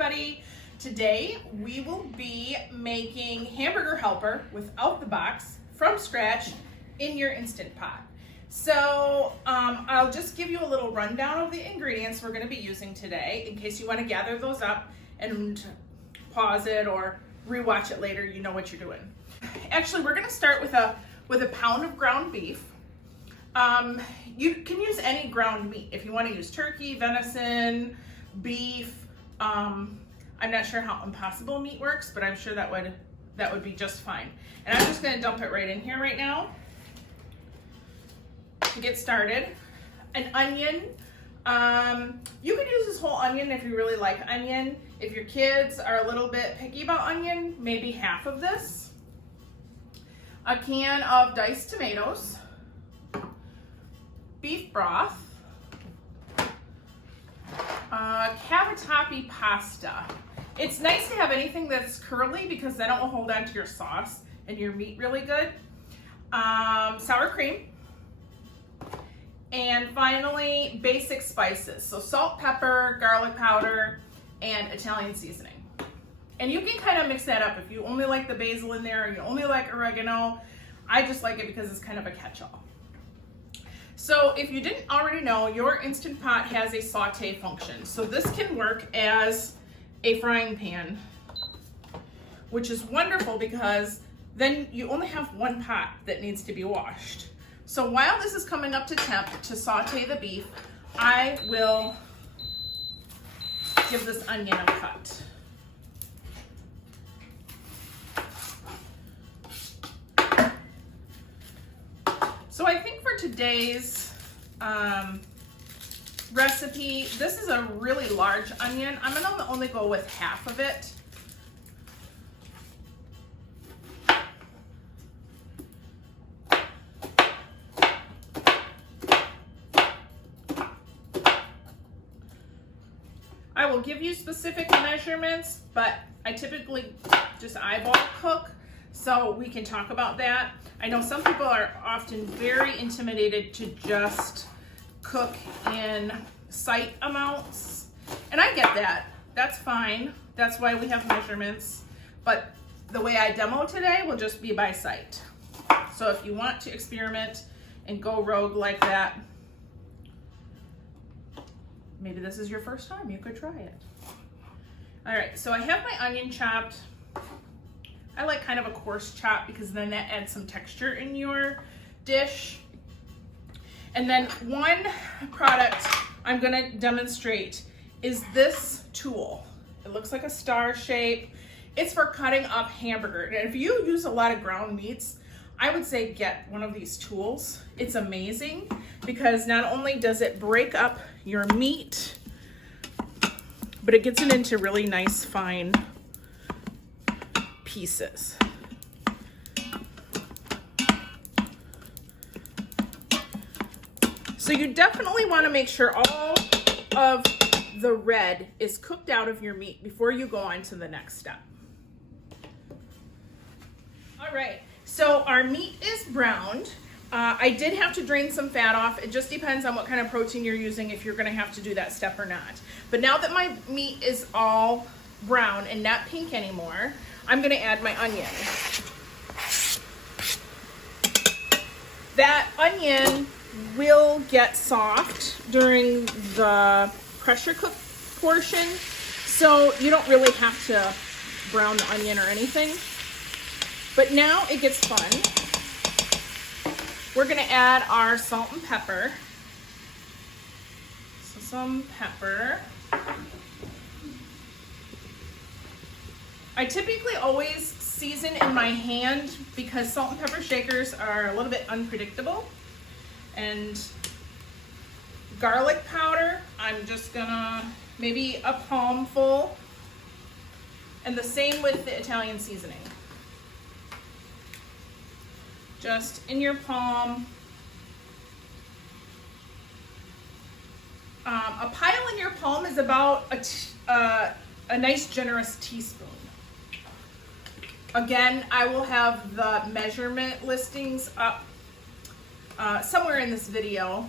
everybody. Today we will be making hamburger helper without the box from scratch in your Instant Pot. So I'll just give you a little rundown of the ingredients we're going to be using today in case you want to gather those up and pause it or rewatch it later. You know what you're doing. Actually, we're going to start with a pound of ground beef. You can use any ground meat if you want to use turkey, venison, beef. I'm not sure how Impossible meat works, but I'm sure that would be just fine. And I'm just going to dump it right in here right now to get started. An onion. You could use this whole onion if you really like onion. If your kids are a little bit picky about onion, maybe half of this. A can of diced tomatoes. Beef broth. Cavatappi pasta. It's nice to have anything that's curly because then it will hold on to your sauce and your meat really good. Sour cream. And finally, basic spices. So salt, pepper, garlic powder, and Italian seasoning. And you can kind of mix that up if you only like the basil in there or you only like oregano. I just like it because it's kind of a catch-all. So if you didn't already know, your Instant Pot has a saute function. So this can work as a frying pan, which is wonderful because then you only have one pot that needs to be washed. So while this is coming up to temp to saute the beef, I will give this onion a cut. So I think for today's recipe, this is a really large onion. I'm gonna only go with half of it. I will give you specific measurements, but I typically just eyeball cook, so we can talk about that. I know some people are often very intimidated to just cook in sight amounts, and I get that. That's fine. That's why we have measurements, but the way I demo today will just be by sight. So if you want to experiment and go rogue like that, maybe this is your first time, you could try it. All right, so I have my onion chopped. I like kind of a coarse chop because then that adds some texture in your dish. And then one product I'm gonna demonstrate is this tool. It looks like a star shape. It's for cutting up hamburger. And if you use a lot of ground meats, I would say get one of these tools. It's amazing because not only does it break up your meat, but it gets it into really nice fine pieces. So you definitely want to make sure all of the red is cooked out of your meat before you go on to the next step. All right, so our meat is browned. I did have to drain some fat off. It just depends on what kind of protein you're using if you're gonna have to do that step or not. But now that my meat is all brown and not pink anymore, I'm gonna add my onion. That onion will get soft during the pressure cook portion, so you don't really have to brown the onion or anything. But now it gets fun. We're gonna add our salt and pepper. So some pepper. I typically always season in my hand because salt and pepper shakers are a little bit unpredictable. And garlic powder, I'm just gonna maybe a palmful. And the same with the Italian seasoning. Just in your palm. A pile in your palm is about a nice generous teaspoon. Again, I will have the measurement listings up somewhere in this video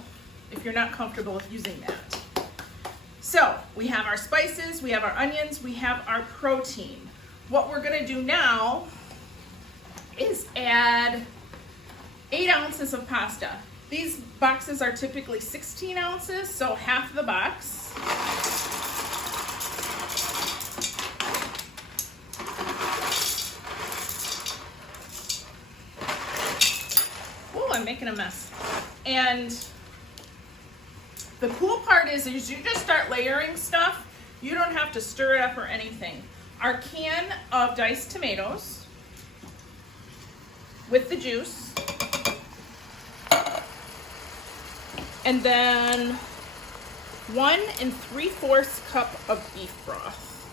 if you're not comfortable with using that. So we have our spices, we have our onions, we have our protein. What we're gonna do now is add 8 ounces of pasta. These boxes are typically 16 ounces, so half the box. Oh, I'm making a mess. And the cool part is you just start layering stuff. You don't have to stir it up or anything. Our can of diced tomatoes with the juice. And then 1 3/4 cup of beef broth.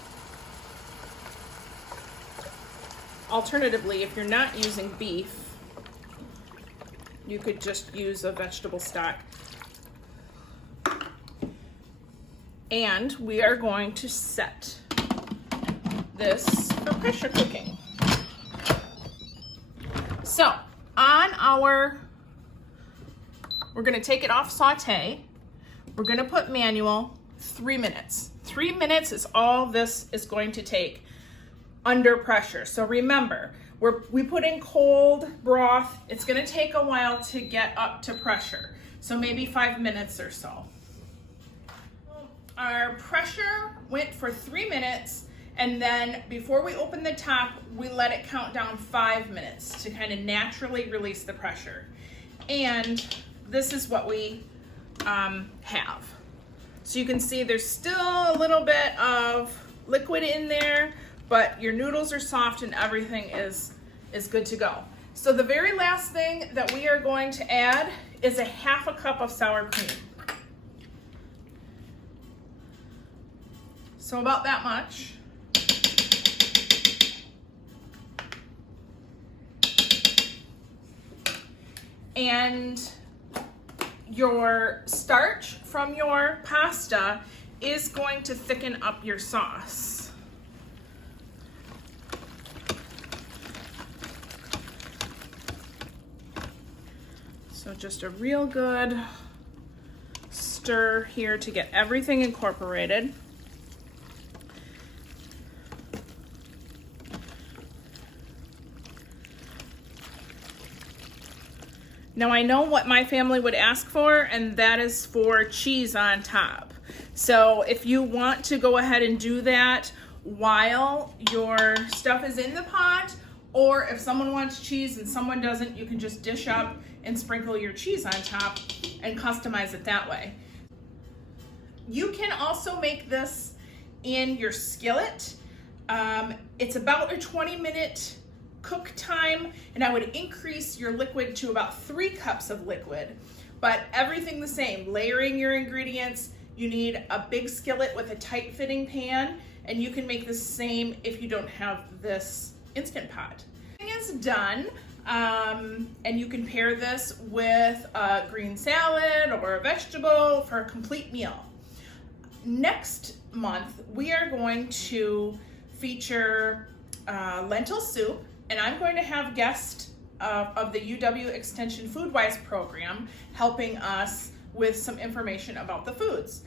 Alternatively, if you're not using beef, you could just use a vegetable stock. And we are going to set this for pressure cooking. So we're gonna take it off saute. We're gonna put manual 3 minutes. 3 minutes is all this is going to take under pressure. So remember, we put in cold broth. It's gonna take a while to get up to pressure. So maybe 5 minutes or so. Our pressure went for 3 minutes, and then before we open the top, we let it count down 5 minutes to kind of naturally release the pressure. And this is what we have. So you can see there's still a little bit of liquid in there, but your noodles are soft and everything is good to go. So the very last thing that we are going to add is a 1/2 cup of sour cream. So about that much. And your starch from your pasta is going to thicken up your sauce. So just a real good stir here to get everything incorporated. Now I know what my family would ask for, and that is for cheese on top. So if you want to go ahead and do that while your stuff is in the pot, or if someone wants cheese and someone doesn't, you can just dish up and sprinkle your cheese on top and customize it that way. You can also make this in your skillet. It's about a 20-minute cook time, and I would increase your liquid to about 3 cups of liquid, but everything the same. Layering your ingredients, you need a big skillet with a tight fitting pan, and you can make the same if you don't have this Instant Pot. Everything is done, and you can pair this with a green salad or a vegetable for a complete meal. Next month, we are going to feature lentil soup, and I'm going to have guests of the UW Extension FoodWise program helping us with some information about the foods.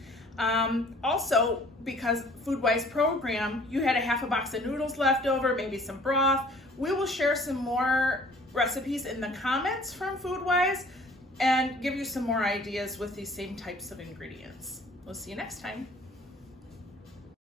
Also, because FoodWise program, you had a 1/2 box of noodles left over, maybe some broth. We will share some more recipes in the comments from FoodWise and give you some more ideas with these same types of ingredients. We'll see you next time.